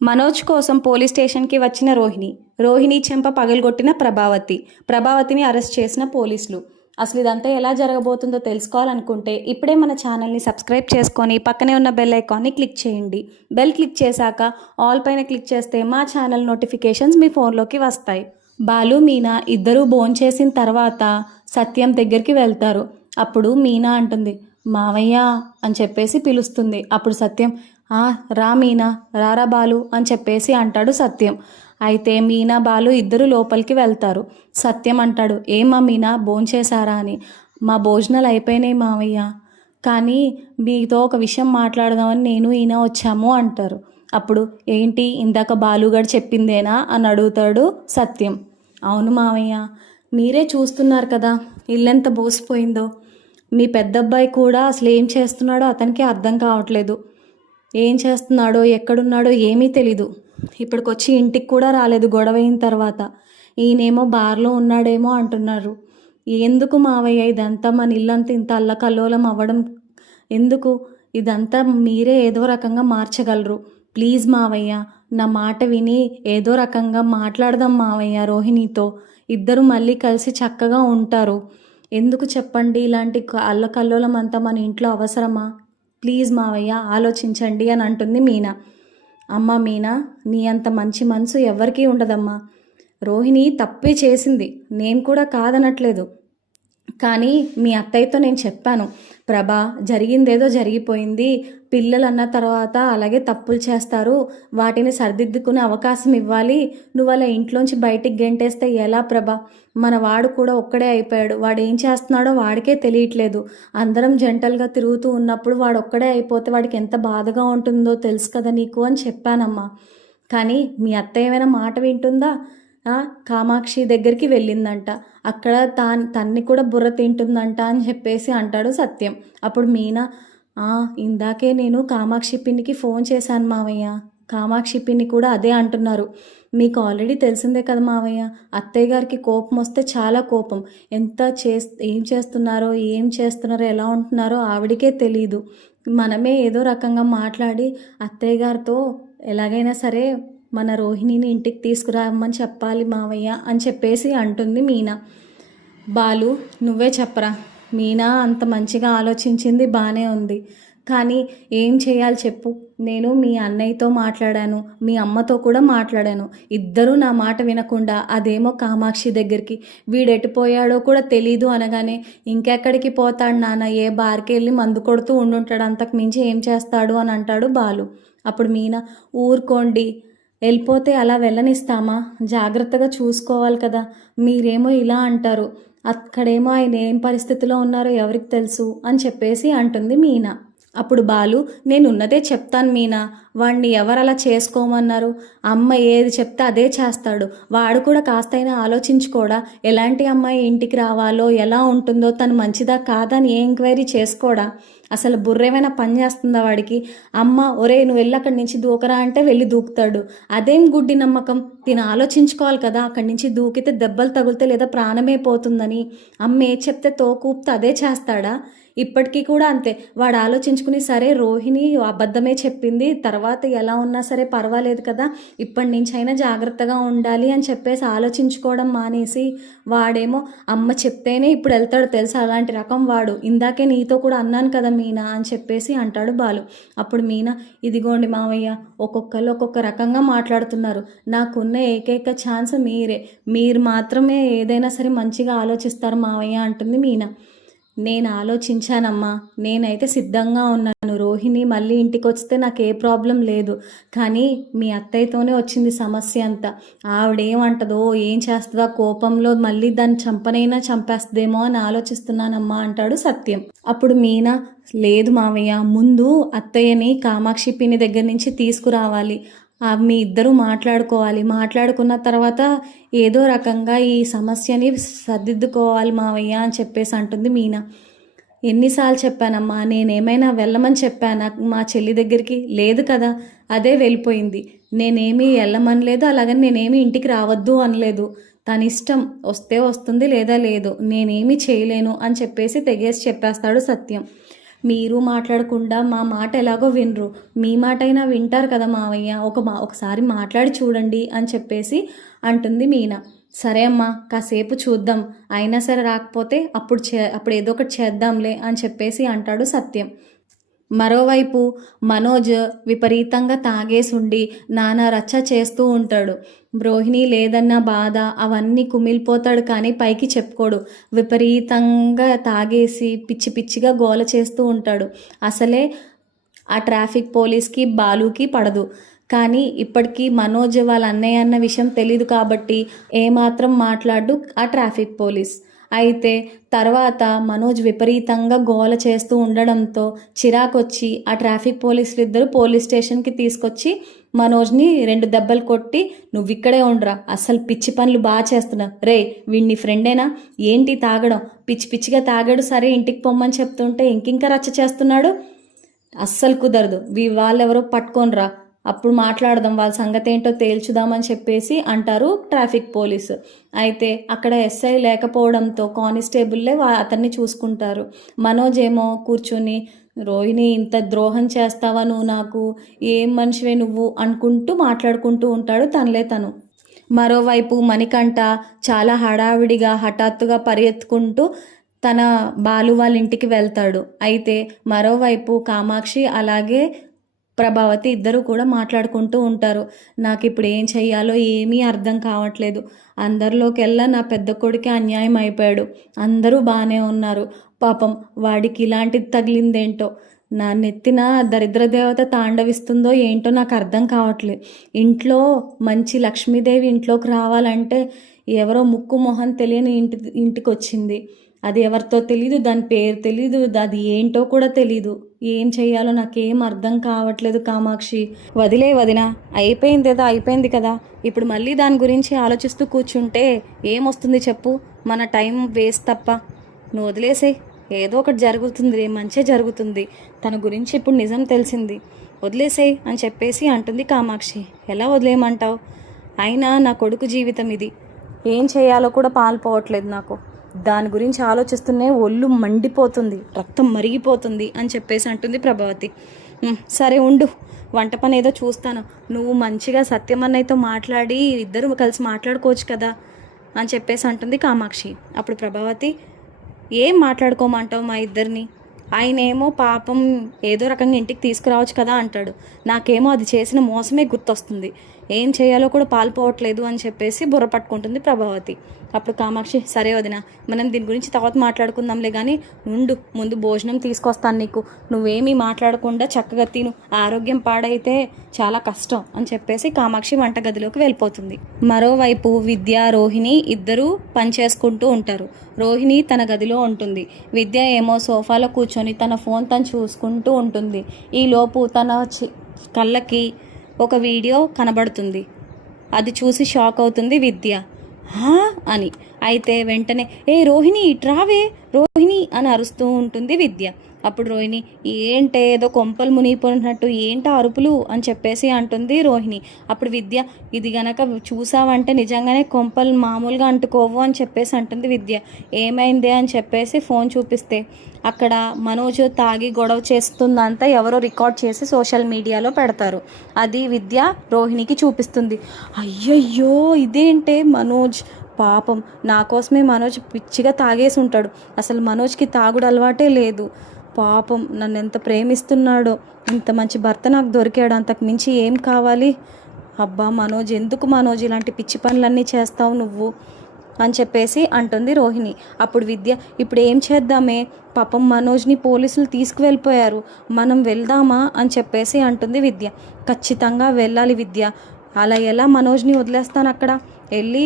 మనోజ్ కోసం పోలీస్ స్టేషన్కి వచ్చిన రోహిణి చెంప పగలగొట్టిన ప్రభావతిని అరెస్ట్ చేసిన పోలీసులు. అసలు ఇదంతా ఎలా జరగబోతుందో తెలుసుకోవాలనుకుంటే ఇప్పుడే మన ఛానల్ని సబ్స్క్రైబ్ చేసుకొని పక్కనే ఉన్న బెల్ ఐకాన్ని క్లిక్ చేయండి. బెల్ క్లిక్ చేశాక ఆల్ పైన క్లిక్ చేస్తే మా ఛానల్ నోటిఫికేషన్స్ మీ ఫోన్లోకి వస్తాయి. బాలు మీనా ఇద్దరూ భోంచేసిన తర్వాత సత్యం దగ్గరికి వెళ్తారు. అప్పుడు మీనా అంటుంది, మావయ్య అని చెప్పేసి పిలుస్తుంది. అప్పుడు సత్యం, రా మీనా, రారా బాలు అని చెప్పేసి అంటాడు సత్యం. అయితే మీనా బాలు ఇద్దరు లోపలికి వెళ్తారు. సత్యం అంటాడు, ఏమా మీనా భోంచేశారా అని. మా భోజనాలు అయిపోయినాయి మావయ్య, కానీ మీతో ఒక విషయం మాట్లాడదామని నేను ఈయన వచ్చాము అంటారు. అప్పుడు ఏంటి, ఇందాక బాలుగాడు చెప్పిందేనా అని అడుగుతాడు సత్యం. అవును మావయ్య, మీరే చూస్తున్నారు కదా ఇల్లెంత బోసిపోయిందో. మీ పెద్దబ్బాయి కూడా అసలు ఏం చేస్తున్నాడో అతనికి అర్థం కావట్లేదు. ఏం చేస్తున్నాడో ఎక్కడున్నాడో ఏమీ తెలీదు. ఇప్పటికొచ్చి ఇంటికి కూడా రాలేదు గొడవ అయిన తర్వాత. ఈయనేమో బార్లో ఉన్నాడేమో అంటున్నారు. ఎందుకు మావయ్య ఇదంతా, మన ఇల్లంతా ఇంత అల్లకల్లోలం అవ్వడం ఎందుకు? ఇదంతా మీరే ఏదో రకంగా మార్చగలరు. ప్లీజ్ మావయ్య, నా మాట విని ఏదో రకంగా మాట్లాడదాం మావయ్య రోహిణితో. ఇద్దరు మళ్ళీ కలిసి చక్కగా ఉంటారు. ఎందుకు చెప్పండి, ఇలాంటి అల్లకల్లోలం అంతా మన ఇంట్లో అవసరమా? ప్లీజ్ మావయ్య ఆలోచించండి అని అంటుంది మీనా. అమ్మ మీనా, నీ అంత మంచి మనసు ఎవరికీ ఉండదమ్మా. రోహిణి తప్పే చేసింది, నేను కూడా కాదనట్లేదు. కానీ మీ అత్తయ్యతో నేను చెప్పాను, ప్రభా జరిగిందేదో జరిగిపోయింది. పిల్లలు అన్న తర్వాత అలాగే తప్పులు చేస్తారు, వాటిని సరిదిద్దుకునే అవకాశం ఇవ్వాలి. నువ్వు అలా ఇంట్లోంచి బయటికి గెంటేస్తే ఎలా ప్రభా? మన వాడు కూడా ఒక్కడే అయిపోయాడు. వాడు ఏం చేస్తున్నాడో వాడికే తెలియట్లేదు. అందరం జంటలుగా తిరుగుతూ ఉన్నప్పుడు వాడు ఒక్కడే అయిపోతే వాడికి ఎంత బాధగా ఉంటుందో తెలుసు కదా నీకు అని చెప్పానమ్మా. కానీ మీ అత్త ఏమైనా మాట వింటుందా? కామాక్షి దగ్గరికి వెళ్ళిందంట, అక్కడ తన్ని కూడా బుర్ర తింటుందంట అని చెప్పేసి అంటాడు సత్యం. అప్పుడు మీనా, ఇందాకే నేను కామాక్షి పిన్నికి ఫోన్ చేశాను మావయ్య. కామాక్షి పిన్ని కూడా అదే అంటున్నారు. మీకు ఆల్రెడీ తెలిసిందే కదా మావయ్య, అత్తయ్య గారికి కోపం వస్తే చాలా కోపం. ఏం చేస్తున్నారో ఎలా ఉంటున్నారో ఆవిడికే తెలీదు. మనమే ఏదో రకంగా మాట్లాడి అత్తయ్య గారితో ఎలాగైనా సరే మన రోహిణిని ఇంటికి తీసుకురామని చెప్పాలి మావయ్య అని చెప్పేసి అంటుంది మీనా. బాలు, నువ్వే చెప్పరా. మీనా అంత మంచిగా ఆలోచించింది బాగానే ఉంది, కానీ ఏం చేయాలి చెప్పు. నేను మీ అన్నయ్యతో మాట్లాడాను, మీ అమ్మతో కూడా మాట్లాడాను. ఇద్దరూ నా మాట వినకుండా అదేమో కామాక్షి దగ్గరికి, వీడెటుపోయాడో కూడా తెలీదు అనగానే, ఇంకెక్కడికి పోతాడు నాన్న, ఏ బార్కి వెళ్ళి మందు కొడుతూ ఉండుంటాడు, అంతకు మించి ఏం చేస్తాడు అని అంటాడు బాలు. అప్పుడు మీనా, ఊరుకోండి, వెళ్ళిపోతే అలా వెళ్ళనిస్తామా? జాగ్రత్తగా చూసుకోవాలి కదా. మీరేమో ఇలా అంటారు, అక్కడేమో ఆయన ఏం పరిస్థితిలో ఉన్నారో ఎవరికి తెలుసు అని చెప్పేసి అంటుంది మీనా. అప్పుడు బాలు, నేనున్నదే చెప్తాను మీనా, వాడిని ఎవరు అలా చేసుకోమన్నారు? అమ్మ ఏది చెప్తే అదే చేస్తాడు. వాడు కూడా కాస్తైనా ఆలోచించుకోడా? ఎలాంటి అమ్మాయి ఇంటికి రావాలో, ఎలా ఉంటుందో, తను మంచిదా కాదా అని ఏ ఎంక్వైరీ చేసుకోడా? అసలు బుర్రేమైనా పని చేస్తుందా వాడికి? అమ్మ ఒరే నువ్వు వెళ్ళి అక్కడి నుంచి దూకరా అంటే వెళ్ళి దూకుతాడు. అదేం గుడ్డి నమ్మకం? తిని ఆలోచించుకోవాలి కదా. అక్కడి నుంచి దూకితే దెబ్బలు తగిలితే లేదా ప్రాణమే పోతుందని. అమ్మ ఏ చెప్తే తోకూపితే అదే చేస్తాడా? ఇప్పటికీ కూడా అంతే. వాడు ఆలోచించుకుని, సరే రోహిణి అబద్ధమే చెప్పింది, తర్వాత ఎలా ఉన్నా సరే పర్వాలేదు కదా, ఇప్పటి నుంచి అయినా జాగ్రత్తగా ఉండాలి అని చెప్పేసి ఆలోచించుకోవడం మానేసి, వాడేమో అమ్మ చెప్తేనే ఇప్పుడు వెళ్తాడు తెలుసా, అలాంటి రకం వాడు. ఇందాకే నీతో కూడా అన్నాను కదా మీనా అని చెప్పేసి అంటాడు బాలు. అప్పుడు మీనా, ఇదిగోండి మావయ్య, ఒక్కొక్కరు ఒక్కొక్క రకంగా మాట్లాడుతున్నారు. నాకున్న ఏకైక ఛాన్స్ మీరు మాత్రమే ఏదైనా సరే మంచిగా ఆలోచిస్తారు మావయ్య అంటుంది మీనా. నేను ఆలోచించానమ్మా, నేనైతే సిద్ధంగా ఉన్నాను. రోహిణి మళ్ళీ ఇంటికి వస్తే నాకు ఏ ప్రాబ్లం లేదు, కానీ మీ అత్తయ్యతోనే వచ్చింది సమస్య అంతా. ఆవిడేమంటదో ఏం చేస్తుందో, కోపంలో మళ్ళీ దాన్ని చంపేస్తుందేమో అని ఆలోచిస్తున్నానమ్మా అంటాడు సత్యం. అప్పుడు మీనా, లేదు మావయ్య, ముందు అత్తయ్యని కామాక్షి పిన్ని దగ్గర నుంచి తీసుకురావాలి. మీ ఇద్దరు మాట్లాడుకున్న తర్వాత ఏదో రకంగా ఈ సమస్యని సర్దిద్దుకోవాలి మావయ్య అని చెప్పేసి అంటుంది మీనా. ఎన్నిసార్లు చెప్పానమ్మా, నేనేమైనా వెళ్ళమని చెప్పానా మా చెల్లి దగ్గరికి? లేదు కదా, అదే వెళ్ళిపోయింది. నేనేమీ వెళ్ళమనలేదు, అలాగని నేనేమి ఇంటికి రావద్దు అనలేదు. తన ఇష్టం, వస్తే వస్తుంది లేదా లేదు, నేనేమీ చేయలేను అని చెప్పేసి తెగేసి చెప్పేస్తాడు సత్యం. మీరు మాట్లాడకుండా మా మాట ఎలాగో వినరు, మీ మాట అయినా వింటారు కదా మావయ్య, ఒకసారి మాట్లాడి చూడండి అని చెప్పేసి అంటుంది మీనా. సరే అమ్మా, కాసేపు చూద్దాం, అయినా సరే రాకపోతే అప్పుడు ఏదో ఒకటి చేద్దాంలే అని చెప్పేసి అంటాడు సత్యం. మరోవైపు మనోజ్ విపరీతంగా తాగేసుండి నానా రచ్చ చేస్తూ ఉంటాడు. రోహిణి లేదన్న బాధ అవన్నీ కుమిలిపోతాడు, కానీ పైకి చెప్పుకోడు. విపరీతంగా తాగేసి పిచ్చి పిచ్చిగా గోల చేస్తూ ఉంటాడు. అసలే ఆ ట్రాఫిక్ పోలీస్కి బాలుకి పడదు. కానీ ఇప్పటికీ మనోజ్ వాళ్ళ అన్నయ్య అన్న విషయం తెలీదు కాబట్టి ఏమాత్రం మాట్లాడు ఆ ట్రాఫిక్ పోలీస్. అయితే తర్వాత మనోజ్ విపరీతంగా గోల చేస్తూ ఉండడంతో చిరాకొచ్చి ఆ ట్రాఫిక్ పోలీసులు ఇద్దరు పోలీస్ స్టేషన్కి తీసుకొచ్చి మనోజ్ని 2 దెబ్బలు కొట్టి, నువ్వు ఇక్కడే ఉండరా, అసలు పిచ్చి పనులు బాగా చేస్తున్నా, రే వీడిని ఫ్రెండేనా ఏంటి తాగడం, పిచ్చి పిచ్చిగా తాగాడు, సరే ఇంటికి పొమ్మని చెప్తుంటే ఇంకింకా రచ్చ చేస్తున్నాడు, అస్సలు కుదరదు, వాళ్ళెవరో పట్టుకోనరా, అప్పుడు మాట్లాడదాం, వాళ్ళ సంగతి ఏంటో తేల్చుదామని చెప్పేసి అంటారు ట్రాఫిక్ పోలీసు. అయితే అక్కడ ఎస్ఐ లేకపోవడంతో కానిస్టేబుల్లే అతన్ని చూసుకుంటారు. మనోజ్ ఏమో కూర్చుని, రోహిణి ఇంత ద్రోహం చేస్తావా నువ్వు, నాకు ఏం మనిషివే నువ్వు అనుకుంటూ మాట్లాడుకుంటూ ఉంటాడు తనలే తను. మరోవైపు మణికంఠ చాలా హడావిడిగా హఠాత్తుగా పరిగెత్తుకుంటూ తన బాలు వాళ్ళ ఇంటికి వెళ్తాడు. అయితే మరోవైపు కామాక్షి అలాగే ప్రభావతి ఇద్దరు కూడా మాట్లాడుకుంటూ ఉంటారు. నాకు ఇప్పుడు ఏం చెయ్యాలో ఏమీ అర్థం కావట్లేదు, అందరిలోకెల్లా నా పెద్ద కొడుకే అన్యాయం అయిపోయాడు, అందరూ బాగానే ఉన్నారు, పాపం వాడికి ఇలాంటిది తగిలిందేంటో, నా నెత్తిన దరిద్ర దేవత తాండవిస్తుందో ఏంటో నాకు అర్థం కావట్లేదు. ఇంట్లో మంచి లక్ష్మీదేవి ఇంట్లోకి రావాలంటే ఎవరో ముక్కు మొహం తెలియని ఇంటికి వచ్చింది, అది ఎవరితో తెలీదు, దాని పేరు తెలీదు, అది ఏంటో కూడా తెలీదు, ఏం చెయ్యాలో నాకేం అర్థం కావట్లేదు కామాక్షి. వదినా, అయిపోయిందేదో అయిపోయింది కదా, ఇప్పుడు మళ్ళీ దాని గురించి ఆలోచిస్తూ కూర్చుంటే ఏమొస్తుంది చెప్పు, మన టైం వేస్ట్ తప్ప, నువ్వు వదిలేసే, ఏదో ఒకటి జరుగుతుంది, మంచి జరుగుతుంది, తన గురించి ఇప్పుడు నిజం తెలిసింది, వదిలేసే అని చెప్పేసి అంటుంది కామాక్షి. ఎలా వదిలేయమంటావు, అయినా నా కొడుకు జీవితం ఇది, ఏం చేయాలో కూడా పాలుపోవట్లేదు నాకు, దాని గురించి ఆలోచిస్తూనే ఒళ్ళు మండిపోతుంది, రక్తం మరిగిపోతుంది అని చెప్పేసి అంటుంది ప్రభావతి. సరే ఉండు, వంట పని ఏదో చూస్తాను, నువ్వు మంచిగా సత్యమన్నయ్యతో మాట్లాడి ఇద్దరు కలిసి మాట్లాడుకోవచ్చు కదా అని చెప్పేసి అంటుంది కామాక్షి. అప్పుడు ప్రభావతి, ఏం మాట్లాడుకోమంటావు మా ఇద్దరిని, ఆయనేమో పాపం ఏదో రకంగా ఇంటికి తీసుకురావచ్చు కదా అంటాడు, నాకేమో అది చేసిన మోసమే గుర్తొస్తుంది, ఏం చేయాలో కూడా పాల్పోవట్లేదు అని చెప్పేసి బుర్ర పట్టుకుంటుంది ప్రభావతి. అప్పుడు కామాక్షి, సరే వదిన, మనం దీని గురించి తర్వాత మాట్లాడుకుందాంలే, కానీ ముందు భోజనం తీసుకొస్తాను నీకు, నువ్వేమీ మాట్లాడకుండా చక్కగా తిను, ఆరోగ్యం పాడైతే చాలా కష్టం అని చెప్పేసి కామాక్షి వంటగదిలోకి వెళ్ళిపోతుంది. మరోవైపు విద్య రోహిణి ఇద్దరూ పనిచేసుకుంటూ ఉంటారు. రోహిణి తన గదిలో ఉంటుంది, విద్య ఏమో సోఫాలో కూర్చొని తన ఫోన్ తను చూసుకుంటూ ఉంటుంది. ఈలోపు తన కళ్ళకి ఒక వీడియో కనబడుతుంది, అది చూసి షాక్ అవుతుంది విద్య అని. అయితే వెంటనే, ఏ రోహిణి ఇట్రావే రోహిణి అని అరుస్తూ ఉంటుంది విద్య. అప్పుడు రోహిణి, ఏంటే ఏదో కొంపలు మునిగిపోయినట్టు ఏంటో అరుపులు అని చెప్పేసి అంటుంది రోహిణి. అప్పుడు విద్య, ఇది గనక చూసావంటే నిజంగానే కొంపలు మామూలుగా అంటుకోవు అని చెప్పేసి అంటుంది విద్య. ఏమైందే అని చెప్పేసి ఫోన్ చూపిస్తే అక్కడ మనోజ్ తాగి గొడవ చేస్తుందంతా ఎవరో రికార్డ్ చేసి సోషల్ మీడియాలో పెడతారు. అది విద్య రోహిణికి చూపిస్తుంది. అయ్యయ్యో ఇదేంటే మనోజ్, పాపం నా కోసమే మనోజ్ పిచ్చిగా తాగేసి ఉంటాడు, అసలు మనోజ్కి తాగుడు అలవాటే లేదు, పాపం నన్ను ఎంత ప్రేమిస్తున్నాడో, ఇంత మంచి భర్త నాకు దొరికాడు, అంతకు మించి ఏం కావాలి, అబ్బా మనోజ్, ఎందుకు మనోజ్ ఇలాంటి పిచ్చి పనులన్నీ చేస్తావు నువ్వు అని చెప్పేసి అంటుంది రోహిణి. అప్పుడు విద్య, ఇప్పుడు ఏం చేద్దామే, పాపం మనోజ్ని పోలీసులు తీసుకువెళ్ళిపోయారు, మనం వెళ్దామా అని చెప్పేసి అంటుంది విద్య. ఖచ్చితంగా వెళ్ళాలి విద్య, అలా ఎలా మనోజ్ని వదిలేస్తాను, అక్కడ వెళ్ళి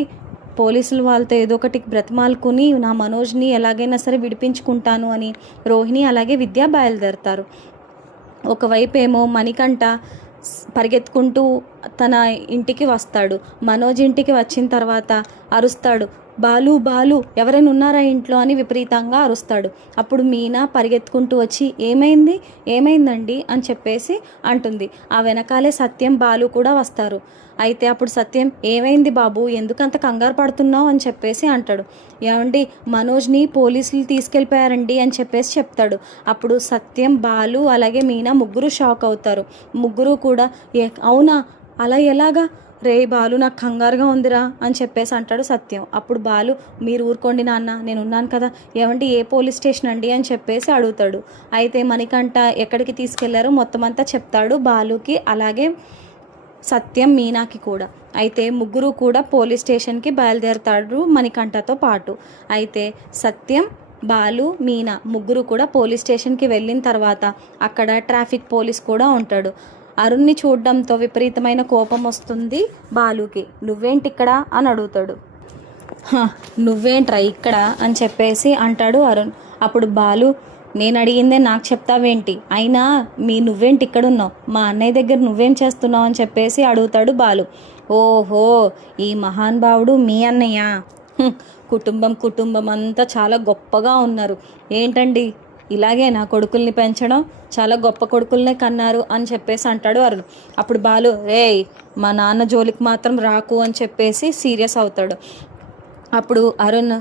పోలీసులు వాళ్ళతో ఏదో ఒకటి బ్రతిమాలుకుని నా మనోజ్ని ఎలాగైనా సరే విడిపించుకుంటాను అని రోహిణి అలాగే విద్య బయలుదేరతారు. ఒకవైపు ఏమో మణికంఠ పరిగెత్తుకుంటూ తన ఇంటికి వస్తాడు. మనోజ్ ఇంటికి వచ్చిన తర్వాత అరుస్తాడు, బాలు బాలు ఎవరైనా ఉన్నారా ఇంట్లో అని విపరీతంగా అరుస్తాడు. అప్పుడు మీనా పరిగెత్తుకుంటూ వచ్చి ఏమైందండి అని చెప్పేసి అంటుంది. ఆ వెనకాలే సత్యం బాలు కూడా వస్తారు. అయితే అప్పుడు సత్యం, ఏమైంది బాబు, ఎందుకంత కంగారు పడుతున్నావు అని చెప్పేసి అంటాడు. ఏమండి, మనోజ్ని పోలీసులు తీసుకెళ్ళిపోయారండి అని చెప్పేసి చెప్తాడు. అప్పుడు సత్యం, బాలు అలాగే మీనా ముగ్గురు షాక్ అవుతారు. ముగ్గురు కూడా అవునా, అలా ఎలాగా, రే బాలు నాకు కంగారుగా ఉందిరా అని చెప్పేసి అంటాడు సత్యం. అప్పుడు బాలు, మీరు ఊరుకోండి నాన్న, నేను ఉన్నాను కదా, ఏమండి ఏ పోలీస్ స్టేషన్ అండి అని చెప్పేసి అడుగుతాడు. అయితే మణికంఠ ఎక్కడికి తీసుకెళ్లారో మొత్తం అంతా చెప్తాడు బాలుకి, అలాగే సత్యం మీనాకి కూడా. అయితే ముగ్గురు కూడా పోలీస్ స్టేషన్కి బయలుదేరుతాడు మణికంఠతో పాటు. అయితే సత్యం, బాలు, మీనా ముగ్గురు కూడా పోలీస్ స్టేషన్కి వెళ్ళిన తర్వాత అక్కడ ట్రాఫిక్ పోలీస్ కూడా ఉంటాడు. అరుణ్ని చూడడంతో విపరీతమైన కోపం వస్తుంది బాలుకి. నువ్వేంటి ఇక్కడ అని అడుగుతాడు. నువ్వేంట్రా ఇక్కడ అని చెప్పేసి అంటాడు అరుణ్. అప్పుడు బాలు, నేను అడిగిందే నాకు చెప్తావేంటి, అయినా నువ్వేంటి ఇక్కడ ఉన్నావు, మా అన్నయ్య దగ్గర నువ్వేం చేస్తున్నావు అని చెప్పేసి అడుగుతాడు బాలు. ఓహో, ఈ మహానుభావుడు మీ అన్నయ్య, కుటుంబం అంతా చాలా గొప్పగా ఉన్నారు ఏంటండి, ఇలాగే నా కొడుకుల్ని పెంచడం, చాలా గొప్ప కొడుకుల్నే కన్నారు అని చెప్పేసి అంటాడు అరుణ్. అప్పుడు బాలు, రేయ్ మా నాన్న జోలికి మాత్రం రాకు అని చెప్పేసి సీరియస్ అవుతాడు. అప్పుడు అరుణ్,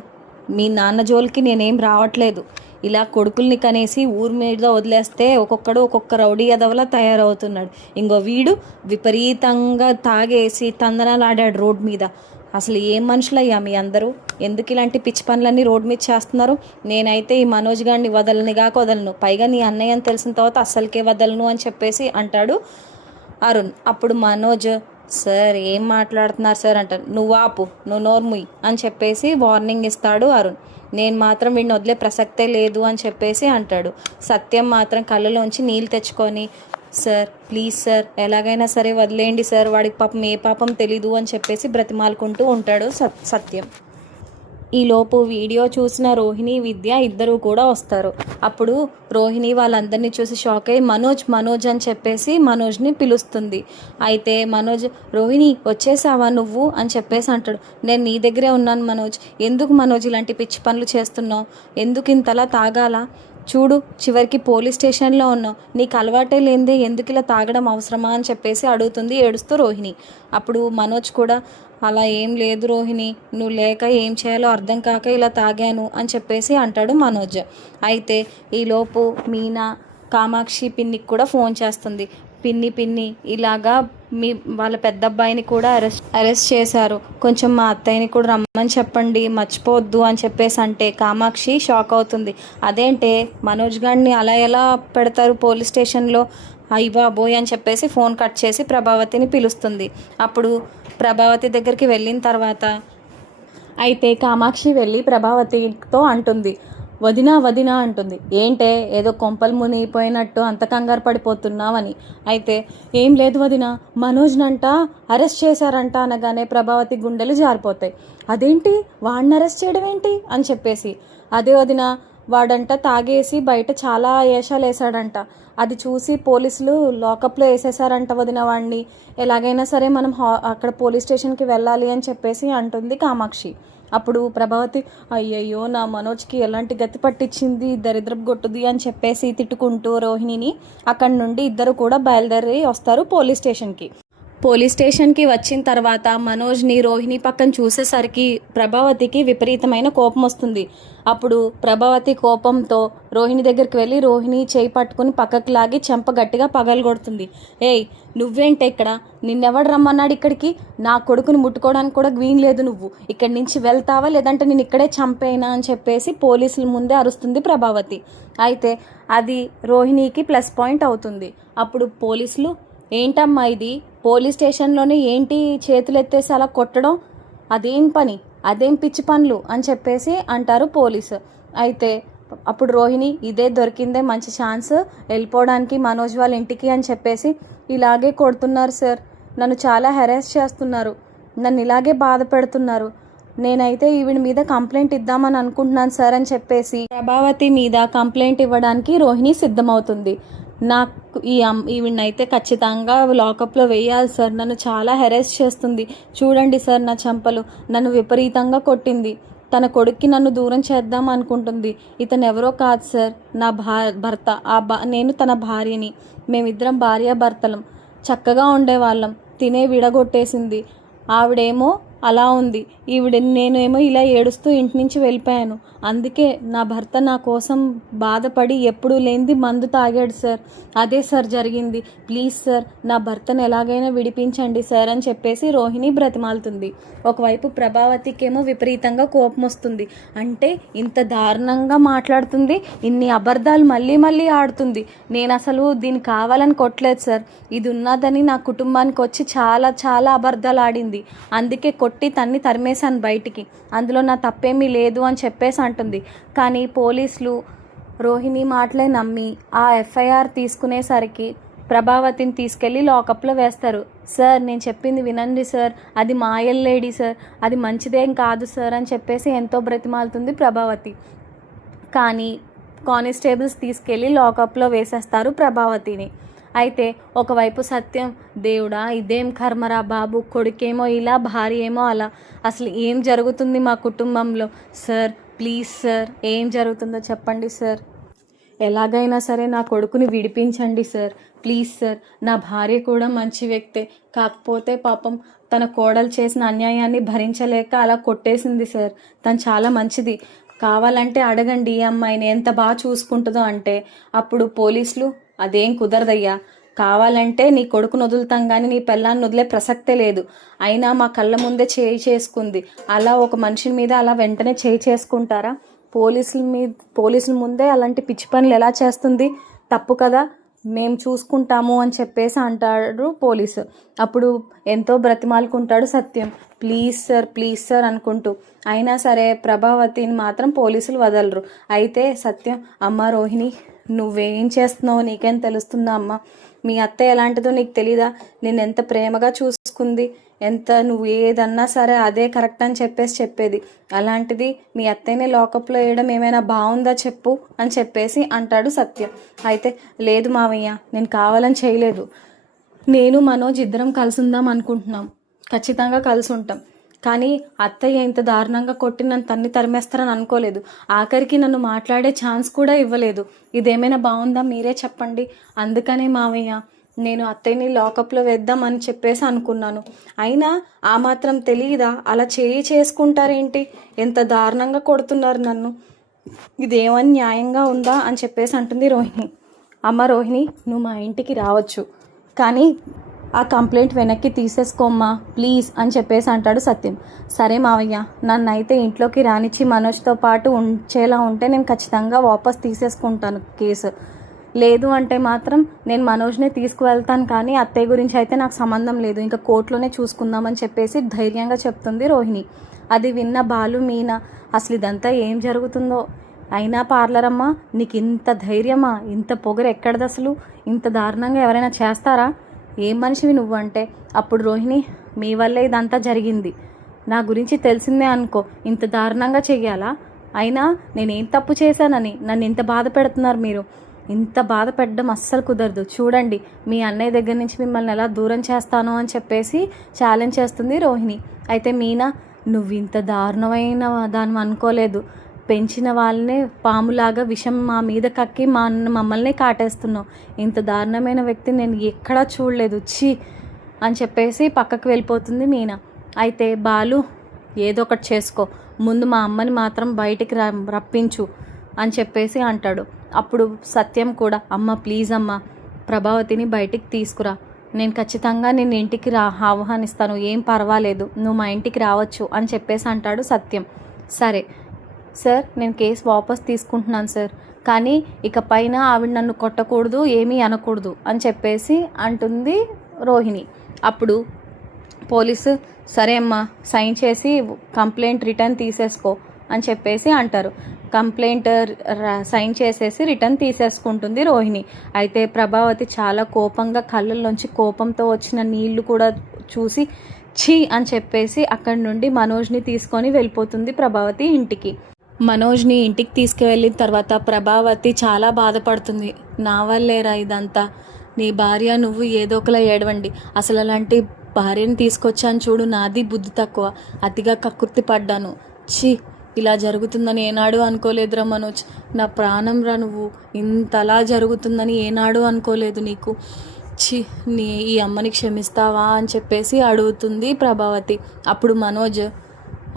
మీ నాన్న జోలికి నేనేం రావట్లేదు, ఇలా కొడుకుల్ని కనేసి ఊరి మీద వదిలేస్తే ఒక్కొక్కడు ఒక్కొక్క రౌడీ ఎదవలా తయారవుతున్నాడు, ఇంకో వీడు విపరీతంగా తాగేసి తందనాలు ఆడాడు రోడ్ మీద, అసలు ఏం మనుషులయ్యా మీ అందరూ, ఎందుకు ఇలాంటి పిచ్చి పనులన్నీ రోడ్ మీద చేస్తున్నారు, నేనైతే ఈ మనోజ్ గారిని వదలను, పైగా నీ అన్నయ్య అని తెలిసిన తర్వాత అస్సలకే వదలను అని చెప్పేసి అంటాడు అరుణ్. అప్పుడు మనోజ్, సార్ ఏం మాట్లాడుతున్నారు సార్ అంటారు. నువ్వు ఆపు, నువ్వు నోర్ముయ్ అని చెప్పేసి వార్నింగ్ ఇస్తాడు అరుణ్. నేను మాత్రం వీడిని వదిలే ప్రసక్తే లేదు అని చెప్పేసి అంటాడు. సత్యం మాత్రం కళ్ళలోంచి నీళ్ళు తెచ్చుకొని, సార్ ప్లీజ్ సార్, ఎలాగైనా సరే వదిలేయండి సార్, వాడికి పాపం ఏ పాపం తెలీదు అని చెప్పేసి బ్రతిమాలుకుంటూ ఉంటాడు సత్యం. ఈలోపు వీడియో చూసిన రోహిణి, విద్య ఇద్దరు కూడా వస్తారు. అప్పుడు రోహిణి వాళ్ళందరినీ చూసి షాక్ అయ్యి మనోజ్ అని చెప్పేసి మనోజ్ని పిలుస్తుంది. అయితే మనోజ్, రోహిణి వచ్చేసావా నువ్వు అని చెప్పేసి అంటాడు. నేను నీ దగ్గరే ఉన్నాను మనోజ్, ఎందుకు మనోజ్ ఇలాంటి పిచ్చి పనులు చేస్తున్నావు, ఎందుకు ఇంతలా తాగాలా, చూడు చివరికి పోలీస్ స్టేషన్లో ఉన్నావు, నీకు అలవాటే లేదే ఎందుకు ఇలా తాగడం అవసరమా అని చెప్పేసి అడుగుతుంది ఏడుస్తూ రోహిణి. అప్పుడు మనోజ్ కూడా, అలా ఏం లేదు రోహిణి, నువ్వు లేక ఏం చేయాలో అర్థం కాక ఇలా తాగాను అని చెప్పేసి అంటాడు మనోజ్. అయితే ఈలోపు మీనా కామాక్షి పిన్నికి కూడా ఫోన్ చేస్తుంది. పిన్ని ఇలాగా వాళ్ళ పెద్ద అబ్బాయిని కూడా అరెస్ట్ చేశారు, కొంచెం మా అత్తయ్యని కూడా రమ్మని చెప్పండి, మర్చిపోవద్దు అని చెప్పేసి అంటే కామాక్షి షాక్ అవుతుంది. అదేంటే మనోజ్ గారిని అలా ఎలా పెడతారు పోలీస్ స్టేషన్లో, అయ్యబాబోయ్ అని చెప్పేసి ఫోన్ కట్ చేసి ప్రభావతిని పిలుస్తుంది. అప్పుడు ప్రభావతి దగ్గరికి వెళ్ళిన తర్వాత అయితే కామాక్షి వెళ్ళి ప్రభావతితో అంటుంది, వదినా అంటుంది. ఏంటే ఏదో కొంపలు మునిగిపోయినట్టు అంత కంగారు పడిపోతున్నావని. అయితే ఏం లేదు వదినా, మనోజ్నంట అరెస్ట్ చేశారంట అనగానే ప్రభావతి గుండెలు జారిపోతాయి. అదేంటి, వాడిని అరెస్ట్ చేయడం ఏంటి అని చెప్పేసి. అదే వదినా, వాడంట తాగేసి బయట చాలా ఏషాలు వేసాడంట, అది చూసి పోలీసులు లాకప్లో వేసేసారంట వదిన వాడిని, ఎలాగైనా సరే మనం అక్కడ పోలీస్ స్టేషన్కి వెళ్ళాలి అని చెప్పేసి అంటుంది కామాక్షి. అప్పుడు ప్రభావతి, అయ్యయ్యో నా మనోజ్కి ఎలాంటి గతి పట్టించింది దరిద్రపు గొట్టుది అని చెప్పేసి తిట్టుకుంటూ రోహిణిని అక్కడి నుండి ఇద్దరు కూడా బయలుదేరి వస్తారు పోలీస్ స్టేషన్కి వచ్చిన తర్వాత మనోజ్ని రోహిణి పక్కన చూసేసరికి ప్రభావతికి విపరీతమైన కోపం వస్తుంది. అప్పుడు ప్రభావతి కోపంతో రోహిణి దగ్గరికి వెళ్ళి రోహిణి చేయి పట్టుకుని పక్కకు లాగి చెంప గట్టిగా పగలగొడుతుంది. ఏయ్ నువ్వేంటే ఇక్కడ, నిన్నెవడు రమ్మన్నాడు ఇక్కడికి, నా కొడుకుని ముట్టుకోవడానికి కూడా గ్వీన్ లేదు, నువ్వు ఇక్కడి నుంచి వెళ్తావా లేదంటే నేను ఇక్కడే చంపేనా అని చెప్పేసి పోలీసుల ముందే అరుస్తుంది ప్రభావతి. అయితే అది రోహిణికి ప్లస్ పాయింట్ అవుతుంది. అప్పుడు పోలీసులు, ఏంటమ్మా ఇది, పోలీస్ స్టేషన్లోనే ఏంటి చేతులు ఎత్తేసి అలా కొట్టడం, అదేం పని, అదేం పిచ్చి పనులు అని చెప్పేసి అంటారు పోలీసు. అయితే అప్పుడు రోహిణి, ఇదే దొరికిందే మంచి ఛాన్స్ వెళ్ళిపోవడానికి మనోజ్ వాళ్ళ ఇంటికి అని చెప్పేసి, ఇలాగే కొడుతున్నారు సార్, నన్ను చాలా హెరాస్ చేస్తున్నారు, నన్ను ఇలాగే బాధ పెడుతున్నారు, నేనైతే ఈవిడ మీద కంప్లైంట్ ఇద్దామని అనుకుంటున్నాను సార్ అని చెప్పేసి ప్రభావతి మీద కంప్లైంట్ ఇవ్వడానికి రోహిణి సిద్ధమవుతుంది. నాకు ఈవిడనైతే ఖచ్చితంగా లాకప్లో వేయాలి సార్. నన్ను చాలా హెరాస్ చేస్తుంది. చూడండి సార్ నా చెంపలు, నన్ను విపరీతంగా కొట్టింది. తన కొడుక్కి నన్ను దూరం చేద్దాం అనుకుంటుంది. ఇతను ఎవరో కాదు సార్, నా భర్త. నేను తన భార్యని. మేమిద్దరం భార్యాభర్తలం. చక్కగా ఉండేవాళ్ళం. తినే విడగొట్టేసింది. ఆవిడేమో అలా ఉంది. నేనేమో ఇలా ఏడుస్తూ ఇంటి నుంచి వెళ్ళిపోయాను. అందుకే నా భర్త నా కోసం బాధపడి ఎప్పుడూ లేనిది మందు తాగాడు సార్. అదే సార్ జరిగింది. ప్లీజ్ సార్, నా భర్తను ఎలాగైనా విడిపించండి సార్ అని చెప్పేసి రోహిణి బ్రతిమాలుతుంది. ఒకవైపు ప్రభావతికేమో విపరీతంగా కోపం వస్తుంది. అంటే ఇంత దారుణంగా మాట్లాడుతుంది, ఇన్ని అబద్ధాలు మళ్ళీ మళ్ళీ ఆడుతుంది. నేను అసలు దీన్ని కావాలని కొట్టలేదు సార్. ఇది ఉన్నదని నా కుటుంబానికి వచ్చి చాలా చాలా అబద్ధాలు ఆడింది. అందుకే కొట్టి తన్ని తరిమేశాను బయటికి. అందులో నా తప్పేమీ లేదు అని చెప్పేసి అంటుంది. కానీ పోలీసులు రోహిణి మాటలే నమ్మి ఆ ఎఫ్ఐఆర్ తీసుకునేసరికి ప్రభావతిని తీసుకెళ్ళి లాకప్లో వేస్తారు. సార్, నేను చెప్పింది వినండి సార్, అది మాయల్ లేడీ సార్, అది మంచిదేం కాదు సార్ అని చెప్పేసి ఎంతో బ్రతిమాలుతుంది ప్రభావతి. కానీ కానిస్టేబుల్స్ తీసుకెళ్ళి లాకప్లో వేసేస్తారు ప్రభావతిని. అయితే ఒకవైపు సత్యం, దేవుడా ఇదేం కర్మరా బాబు, కొడుకేమో ఇలా, భార్య ఏమో అలా, అసలు ఏం జరుగుతుంది మా కుటుంబంలో? సార్ ప్లీజ్ సార్, ఏం జరుగుతుందో చెప్పండి సార్. ఎలాగైనా సరే నా కొడుకుని విడిపించండి సార్, ప్లీజ్ సార్. నా భార్య కూడా మంచి వ్యక్తే, కాకపోతే పాపం తన కోడలు చేసిన అన్యాయాన్ని భరించలేక అలా కొట్టేసింది సార్. తను చాలా మంచిది, కావాలంటే అడగండి ఈ అమ్మాయిని ఎంత బాగా చూసుకుంటుందో అంటే. అప్పుడు పోలీసులు, అదేం కుదరదయ్యా, కావాలంటే నీ కొడుకును వదులుతాం కానీ నీ పెళ్ళాన్ని వదిలే ప్రసక్తే లేదు. అయినా మా కళ్ళ ముందే చేయి చేసుకుంది. అలా ఒక మనిషి మీద అలా వెంటనే చేయి చేసుకుంటారా? పోలీసుల ముందే అలాంటి పిచ్చి పనులు ఎలా చేస్తుంది? తప్పు కదా, మేము చూసుకుంటాము అని చెప్పేసి అంటాడు పోలీసు. అప్పుడు ఎంతో బ్రతిమాలుకుంటాడు సత్యం, ప్లీజ్ సార్ అనుకుంటూ. అయినా సరే ప్రభావతిని మాత్రం పోలీసులు వదలరు. అయితే సత్యం, అమ్మ రోహిణి, నువ్వేం చేస్తున్నావో నీకేం తెలుస్తుందా అమ్మ? మీ అత్త ఎలాంటిదో నీకు తెలీదా? నేను ఎంత ప్రేమగా చూసుకుంది, ఎంత నువ్వు ఏదన్నా సరే అదే కరెక్ట్ అని చెప్పేది. అలాంటిది మీ అత్తయ్యనే లాకప్లో వేయడం ఏమైనా బాగుందా చెప్పు అని చెప్పేసి అంటాడు సత్యం. అయితే లేదు మావయ్య, నేను కావాలని చేయలేదు. నేను మనోజ్ ఇద్దరం కలిసి ఉందాం అనుకుంటున్నాం, ఖచ్చితంగా కలిసి ఉంటాం. కానీ అత్తయ్య ఇంత దారుణంగా కొట్టి నన్ను తన్ని తరిమేస్తారని అనుకోలేదు. ఆఖరికి నన్ను మాట్లాడే ఛాన్స్ కూడా ఇవ్వలేదు. ఇదేమైనా బాగుందా మీరే చెప్పండి. అందుకనే మావయ్య నేను అత్తయ్యని లాకప్లో వేద్దామని చెప్పేసి అనుకున్నాను. అయినా ఆ మాత్రం తెలియదా? అలా చేసుకుంటారేంటి? ఎంత దారుణంగా కొడుతున్నారు నన్ను, ఇదేమని న్యాయంగా ఉందా అని చెప్పేసి అంటుంది రోహిణి. అమ్మ రోహిణి, నువ్వు మా ఇంటికి రావచ్చు, కానీ ఆ కంప్లైంట్ వెనక్కి తీసేసుకోమ్మా ప్లీజ్ అని చెప్పేసి అంటాడు సత్యం. సరే మావయ్య, నన్ను అయితే ఇంట్లోకి రానిచ్చి మనోజ్తో పాటు ఉంచేలా ఉంటే నేను ఖచ్చితంగా వాపస్ తీసేసుకుంటాను కేసు. లేదు అంటే మాత్రం నేను మనోజ్ని తీసుకువెళ్తాను, కానీ అత్తయ్య గురించి అయితే నాకు సంబంధం లేదు, ఇంకా కోర్టులోనే చూసుకుందామని చెప్పేసి ధైర్యంగా చెప్తుంది రోహిణి. అది విన్న బాలు, మీనా, అసలు ఇదంతా ఏం జరుగుతుందో. అయినా పార్లర్ అమ్మా, నీకు ఇంత ధైర్యమా? ఇంత పొగరు ఎక్కడది అసలు? ఇంత దారుణంగా ఎవరైనా చేస్తారా? ఏం మనిషివి నువ్వు అంటే. అప్పుడు రోహిణి, మీ వల్లే ఇదంతా జరిగింది, నా గురించి తెలిసిందే అనుకో, ఇంత దారుణంగా చెయ్యాలా? అయినా నేనేం తప్పు చేశానని నన్ను ఇంత బాధ పెడుతున్నారు మీరు? ఇంత బాధ పెట్టడం అస్సలు కుదరదు. చూడండి, మీ అన్నయ్య దగ్గర నుంచి మిమ్మల్ని ఎలా దూరం చేస్తానో అని చెప్పేసి ఛాలెంజ్ చేస్తుంది రోహిణి. అయితే మీనా, నువ్వు ఇంత దారుణమైన దాన్ని అనుకోలేదు. పెంచిన వాళ్ళనే పాములాగా విషం మా మీద కక్కి మమ్మల్ని కాటేస్తున్నావు. ఇంత దారుణమైన వ్యక్తిని నేను ఎక్కడా చూడలేదు, ఛీ అని చెప్పేసి పక్కకు వెళ్ళిపోతుంది మీనా. అయితే బాలు, ఏదో ఒకటి చేసుకో, ముందు మా అమ్మని మాత్రం బయటికి రప్పించు అని చెప్పేసి అంటాడు. అప్పుడు సత్యం కూడా, అమ్మ ప్లీజ్ అమ్మ, ప్రభావతిని బయటికి తీసుకురా, నేను ఖచ్చితంగా నేను ఇంటికి ఆహ్వానిస్తాను, ఏం పర్వాలేదు, నువ్వు మా ఇంటికి రావచ్చు అని చెప్పేసి అంటాడు సత్యం. సరే సార్, నేను కేసు వాపస్ తీసుకుంటున్నాను సార్, కానీ ఇక పైన ఆవిడ నన్ను కొట్టకూడదు, ఏమీ అనకూడదు అని చెప్పేసి అంటుంది రోహిణి. అప్పుడు పోలీసు, సరే అమ్మా, సైన్ చేసి కంప్లైంట్ రిటర్న్ తీసేసుకో అని చెప్పేసి అంటారు. కంప్లైంట్ సైన్ చేసేసి రిటర్న్ తీసేసుకుంటుంది రోహిణి. అయితే ప్రభావతి చాలా కోపంగా, కళ్ళల్లోంచి కోపంతో వచ్చిన నీళ్లు కూడా చూసి ఛీ అని చెప్పేసి అక్కడి నుండి మనోజ్ని తీసుకొని వెళ్ళిపోతుంది ప్రభావతి ఇంటికి. మనోజ్ని ఇంటికి తీసుకువెళ్ళిన తర్వాత ప్రభావతి చాలా బాధపడుతుంది. నా వల్లేరా ఇదంతా, నీ భార్య నువ్వు ఏదో ఒకలా ఏడవండి, అసలు అలాంటి భార్యను తీసుకొచ్చాను చూడు, నాది బుద్ధి తక్కువ, అతిగా కక్కుర్తి పడ్డాను, ఛీ ఇలా జరుగుతుందని ఏనాడు అనుకోలేదురా మనోజ్, నా ప్రాణం రా నువ్వు, ఇంతలా జరుగుతుందని ఏనాడు అనుకోలేదు నీకు, ఛీ నీ ఈ అమ్మని క్షమిస్తావా అని చెప్పేసి అడుగుతుంది ప్రభావతి. అప్పుడు మనోజ్,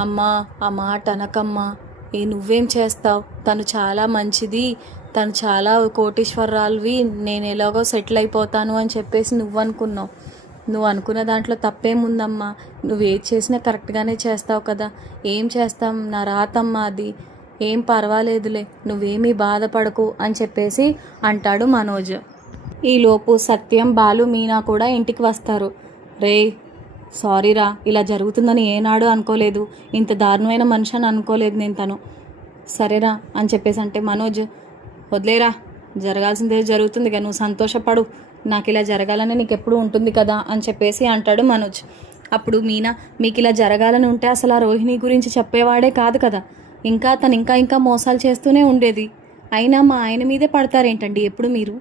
అమ్మా ఆ మాట అనకమ్మా, నువ్వేం చేస్తావు, తను చాలా మంచిది, తను చాలా కోటీశ్వరరాలువి, నేను ఎలాగో సెటిల్ అయిపోతాను అని చెప్పేసి నువ్వు అనుకున్నావు, నువ్వు అనుకున్న దాంట్లో తప్పేముందమ్మా, నువ్వు ఏది చేసినా కరెక్ట్గానే చేస్తావు కదా, ఏం చేస్తాం, నా రాతమ్మా అది, ఏం పర్వాలేదులే, నువ్వేమీ బాధపడకు అని చెప్పేసి అంటాడు మనోజ్. ఈలోపు సత్యం, బాలు, మీనా కూడా ఇంటికి వస్తారు. రే సారీరా, ఇలా జరుగుతుందని ఏనాడు అనుకోలేదు, ఇంత దారుణమైన మనిషి అని అనుకోలేదు నేను తను, సరేరా అని చెప్పేసి అంటే మనోజ్, వదిలేరా జరగాల్సిందే జరుగుతుందిగా, నువ్వు సంతోషపడు, నాకు ఇలా జరగాలని నీకు ఎప్పుడు ఉంటుంది కదా అని చెప్పేసి అంటాడు మనోజ్. అప్పుడు మీనా, మీకు ఇలా జరగాలని ఉంటే అసలు ఆ రోహిణి గురించి చెప్పేవాడే కాదు కదా, ఇంకా తను ఇంకా మోసాలు చేస్తూనే ఉండేది, అయినా మా ఆయన మీదే పడతారేంటండి ఎప్పుడు మీరు,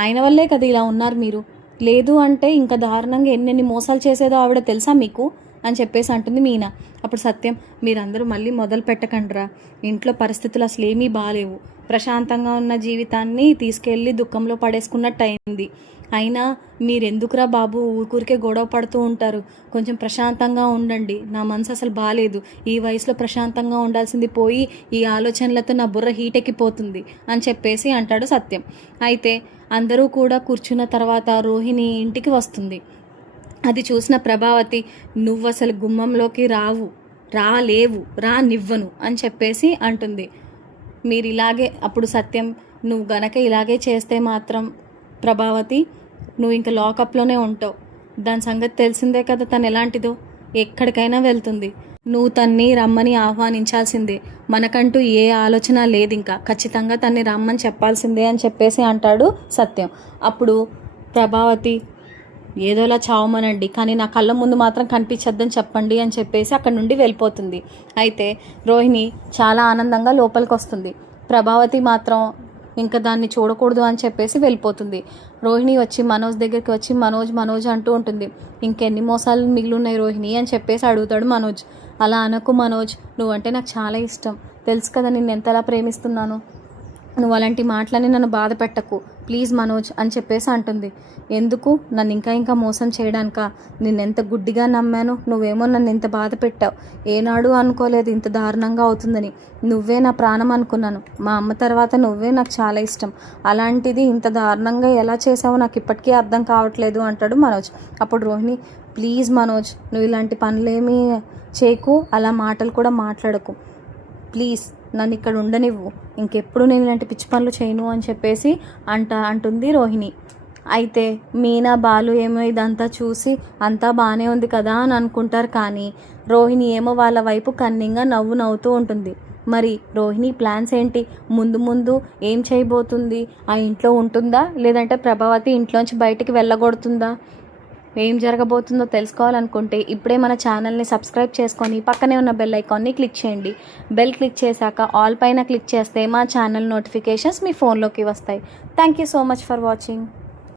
ఆయన వల్లే కదా ఇలా ఉన్నారు మీరు, లేదు అంటే ఇంకా దారుణంగా ఎన్నెన్ని మోసాలు చేసేదో ఆవిడ తెలుసా మీకు అని చెప్పేసి అంటుంది మీనా. అప్పుడు సత్యం, మీరందరూ మళ్ళీ మొదలు పెట్టకండిరా, ఇంట్లో పరిస్థితులు అసలు ఏమీ బాగాలేవు, ప్రశాంతంగా ఉన్న జీవితాన్ని తీసుకెళ్ళి దుఃఖంలో పడేసుకున్నట్టు అయింది, అయినా మీరెందుకురా బాబు ఊరికే గొడవ పడుతూ ఉంటారు, కొంచెం ప్రశాంతంగా ఉండండి, నా మనసు అసలు బాగాలేదు, ఈ వయసులో ప్రశాంతంగా ఉండాల్సింది పోయి ఈ ఆలోచనలతో నా బుర్ర హీట్ ఎక్కిపోతుంది అని చెప్పేసి అంటాడు సత్యం. అయితే అందరూ కూడా కూర్చున్న తర్వాత రోహిణి ఇంటికి వస్తుంది. అది చూసిన ప్రభావతి, నువ్వు అసలు గుమ్మంలోకి రాలేవు, రానివ్వను అని చెప్పేసి అంటుంది. మీరు ఇలాగే, అప్పుడు సత్యం, నువ్వు గనక ఇలాగే చేస్తే మాత్రం ప్రభావతి నువ్వు ఇంకా లాకప్లోనే ఉంటావు, దాని సంగతి తెలిసిందే కదా, తను ఎలాంటిదో, ఎక్కడికైనా వెళ్తుంది, నువ్వు తన్ని రమ్మని ఆహ్వానించాల్సిందే, మనకంటూ ఏ ఆలోచన లేదు, ఇంకా ఖచ్చితంగా తన్ని రమ్మని చెప్పాల్సిందే అని చెప్పేసి అంటాడు సత్యం. అప్పుడు ప్రభావతి, ఏదోలా చావమనండి, కానీ నా కళ్ళ ముందు మాత్రం కనిపించద్దని చెప్పండి అని చెప్పేసి అక్కడి నుండి వెళ్ళిపోతుంది. అయితే రోహిణి చాలా ఆనందంగా లోపలికి వస్తుంది. ప్రభావతి మాత్రం ఇంకా దాన్ని చూడకూడదు అని చెప్పేసి వెళ్ళిపోతుంది. రోహిణి వచ్చి మనోజ్ దగ్గరికి వచ్చి మనోజ్ అంటూ ఉంటుంది. ఇంకెన్ని మోసాలు మిగిలిన్నాయి రోహిణి అని చెప్పేసి అడుగుతాడు మనోజ్. అలా అనకు మనోజ్, నువ్వంటే నాకు చాలా ఇష్టం, తెలుసు కదా నిన్ను ఎంతలా ప్రేమిస్తున్నాను, నువ్వు అలాంటి మాటలని నన్ను బాధ పెట్టకు ప్లీజ్ మనోజ్ అని చెప్పేసి అంటుంది. ఎందుకు, నన్ను ఇంకా మోసం చేయడానికా, నిన్నెంత గుడ్డిగా నమ్మాను, నువ్వేమో నన్ను ఇంత బాధ పెట్టావు, ఏనాడు అనుకోలేదు ఇంత దారుణంగా అవుతుందని, నువ్వే నా ప్రాణం అనుకున్నాను, మా అమ్మ తర్వాత నువ్వే నాకు చాలా ఇష్టం, అలాంటిది ఇంత దారుణంగా ఎలా చేసావో నాకు ఇప్పటికీ అర్థం కావట్లేదు అంటాడు మనోజ్. అప్పుడు రోహిణి, ప్లీజ్ మనోజ్, నువ్వు ఇలాంటి పనులేమీ చేయకు, అలా మాటలు కూడా మాట్లాడకు, ప్లీజ్ నన్ను ఇక్కడ ఉండనివ్వు, ఇంకెప్పుడు నేను ఇలాంటి పిచ్చి పనులు చేయను అని చెప్పేసి అంటుంది రోహిణి. అయితే మీనా, బాలు ఏమో ఇదంతా చూసి అంతా బాగానే ఉంది కదా అని అనుకుంటారు, కానీ రోహిణి ఏమో వాళ్ళ వైపు కన్నింగా నవ్వుతూ ఉంటుంది. మరి రోహిణి ప్లాన్స్ ఏంటి, ముందు ఏం చేయబోతుంది, ఆ ఇంట్లో ఉంటుందా లేదంటే ప్రభావతి ఇంట్లోంచి బయటికి వెళ్ళగొడుతుందా, ఏం జరగబోతుందో తెలుసుకోవాలనుకుంటే ఇప్పుడే మన ఛానల్ని సబ్స్క్రైబ్ చేసుకొని పక్కనే ఉన్న బెల్ ఐకాన్ని క్లిక్ చేయండి. బెల్ క్లిక్ చేశాక ఆల్ పైన క్లిక్ చేస్తే మా ఛానల్ నోటిఫికేషన్స్ మీ ఫోన్లోకి వస్తాయి. Thank you so much for watching.